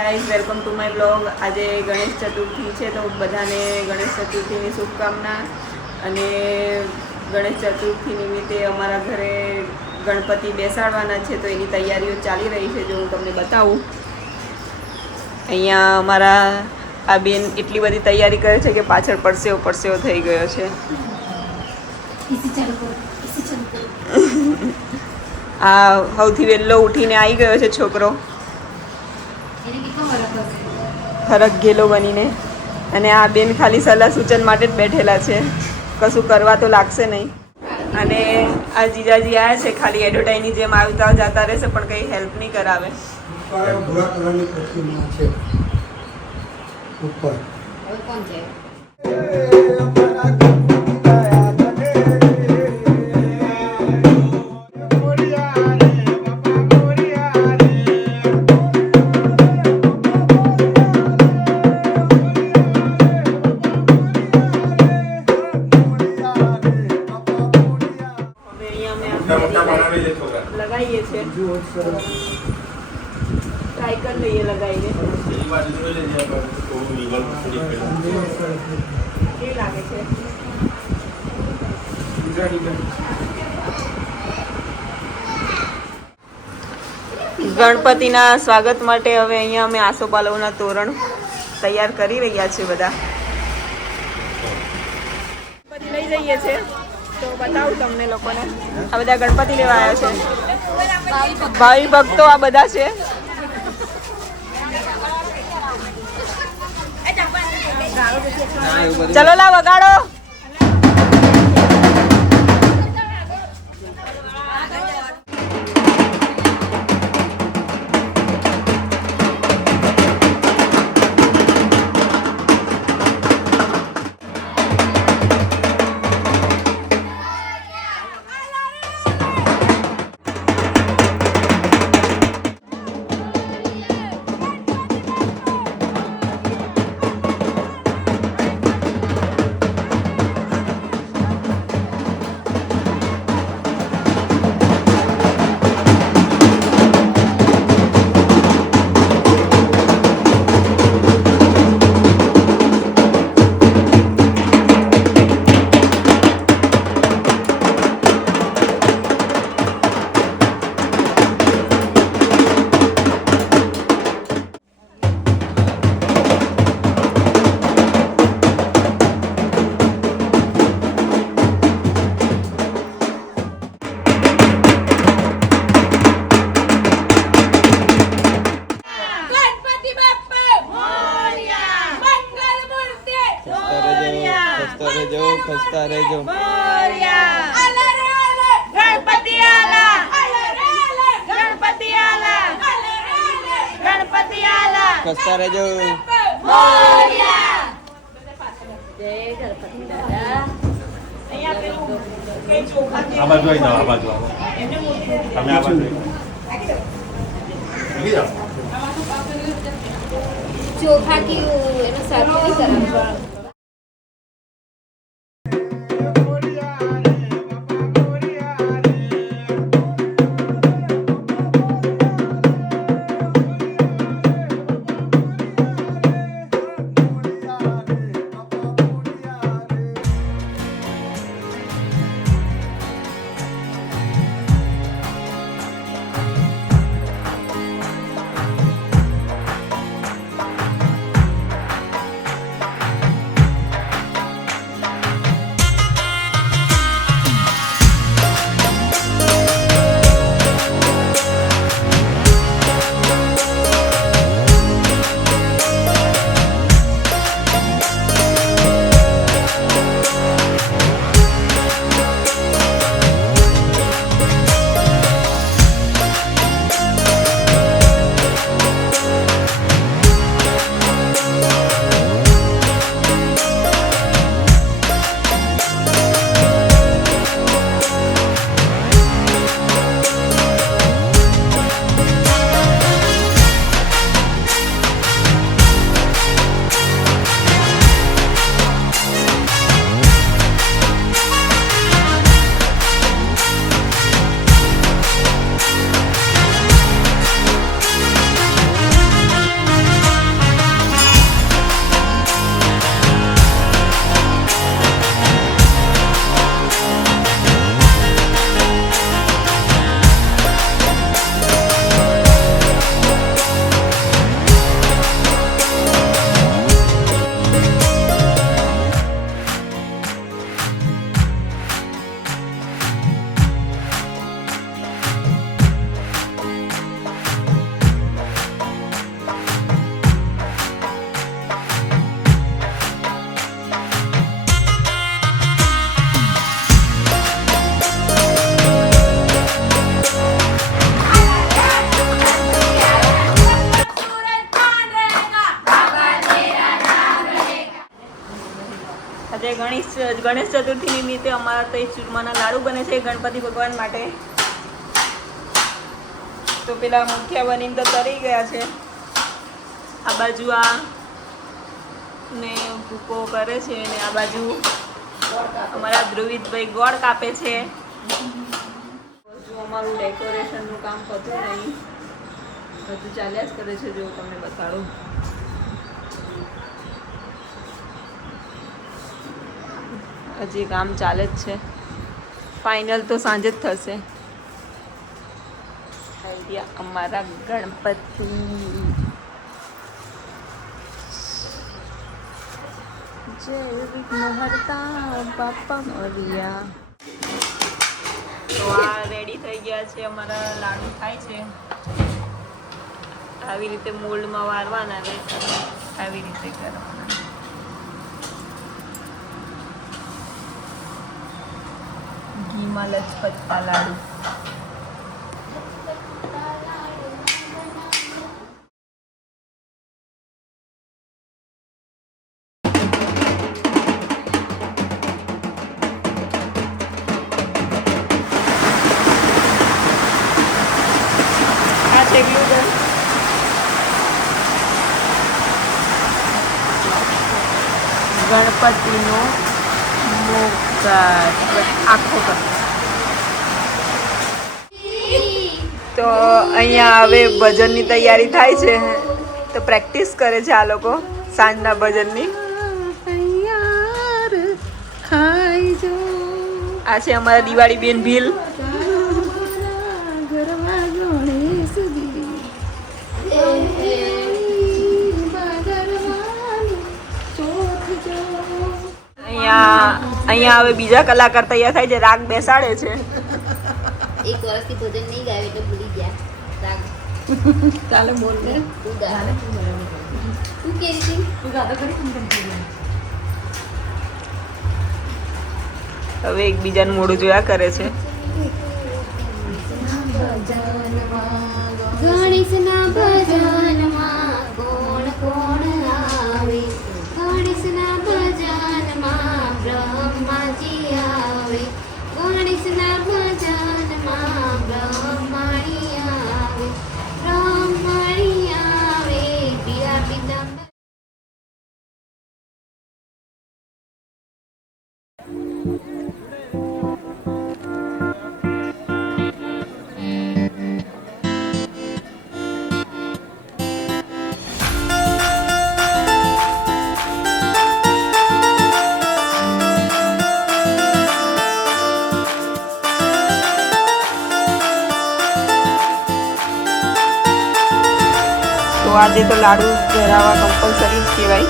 Guys welcome to my blog આજે ગણેશ ચતુર્થી છે તો બધાને ગણેશ ચતુર્થીની શુભકામના અને ગણેશ ચતુર્થી નિમિત્તે અમારા ઘરે ગણપતિ બેસાડવાના છે તો એની તૈયારીઓ ચાલી રહી છે જો હું તમને બતાવું. અહીંયા અમારા આ બેન એટલી બધી તૈયારી કરે છે કે પાછળ પરસેવો પરસેવો થઈ ગયો છે. આ સૌથી વહેલો ઉઠીને આવી ગયો છે છોકરો. ફરક ગેલો બનીને. અને આ બેન ખાલી સલાહ સૂચન માટે જ બેઠેલા છે. કશું કરવા તો લાગશે નહીં. અને આ જીજાજી આવ્યા છે ખાલી એડવર્ટાઈની જેમ આવતા જતા રહેશે પણ કંઈ હેલ્પ નહીં કરાવે. ઉપર. ગણપતિના સ્વાગત માટે હવે અહીંયા અમે આસોપાલવના તોરણ તૈયાર કરી રહ્યા છે બધા. ગણપતિ લઈ જઈએ છે. તો બતાવું તમને લોકોને. આ બધા ગણપતિ લેવા આવ્યા છે. ભાવિ ભક્તો આ બધા છે. ચલો લા વગાડો ખસતા રહેજો ખસતા રહેજો. ગણપતિ આલા ખસતા રહેજો ચોખા કેવું એનો સારું કરાવવાનું ગણેશ ગણેશ ચતુર્થી નિમિત્તે અમારા તો ચૂરમાના લાડુ બને છે ગણપતિ ભગવાન માટે. તો પેલા મુખ્ય બનીને તો તરી ગયા છે. આ બાજુ આ ને ભૂકો કરે છે ને આ બાજુ અમારા ધ્રુવિતભાઈ ગોળ કાપે છે. અમારું ડેકોરેશનનું કામ થતું નહીં. બધું ચાલ્યા જ કરે છે, જો તમને બતાડું. હજી કામ ચાલે જ છે. ફાઇનલ તો સાંજે જ થશે. આઈડિયા અમારા ગણપતિ. જય વિઘ્નહર્તા, બાપા મોરિયા. તો આ રેડી થઈ ગયા છે, અમારા લાડુ થાય છે. આવી રીતે મોલ્ડમાં વારવાના ને આવી રીતે કરવાના. ઘીમાં લચપત્તા લાડુ. ગણપતિનો મોકાર આખો તો અહીંયા હવે ભજનની તૈયારી થાય છે. તો પ્રેક્ટિસ કરે છે આ લોકો સાંજના ભજનની. આ છે અમારા દિવાળી બેન ભીલ. અહીંયા હવે બીજા કલાકાર તૈયાર થાય છે રાગ બેસાડે છે. એક વર્ષથી ભજન નહીં ગાય એટલે ભૂલી ગયા. રાગ. ચાલે બોલ. તું ગા તું કેવી હતી? હવે એકબીજાનું મોઢું જોયા કરે છે. ગણેશના ભજનમાં કોણ કોણ તો આજે તો લાડુ ધરાવવા કમ્પલસરી જ કહેવાય.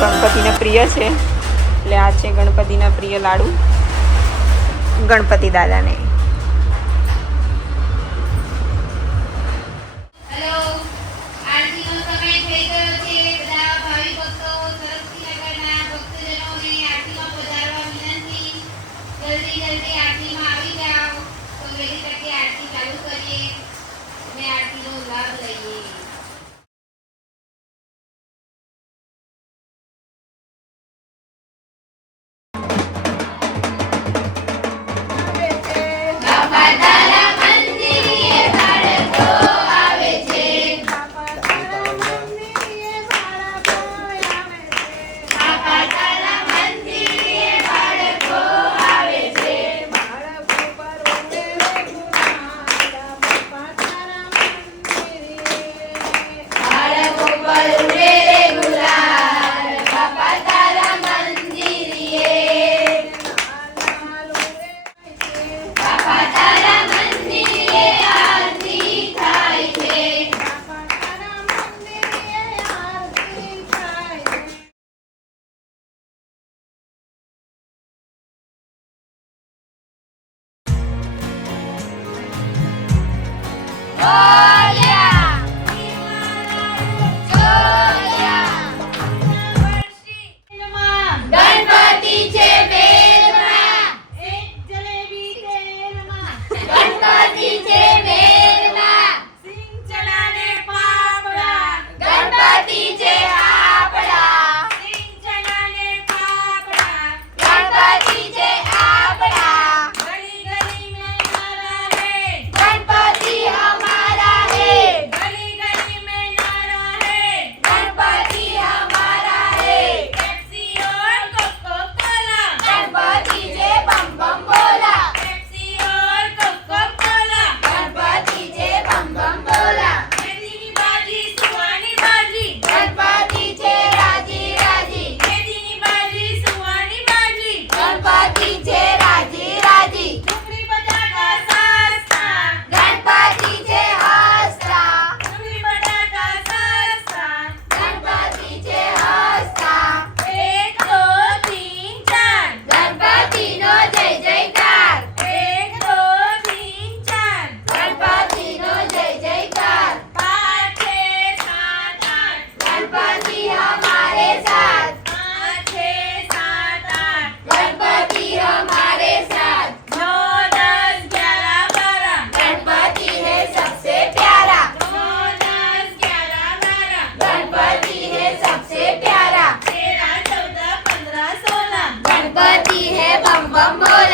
ગણપતિના પ્રિય છે. એટલે આ છે ગણપતિના પ્રિય લાડુ. ગણપતિ દાદાને. આરતી ચાલુ કરીએ. અને આરતીનો લાભ લઈએ. Bambola.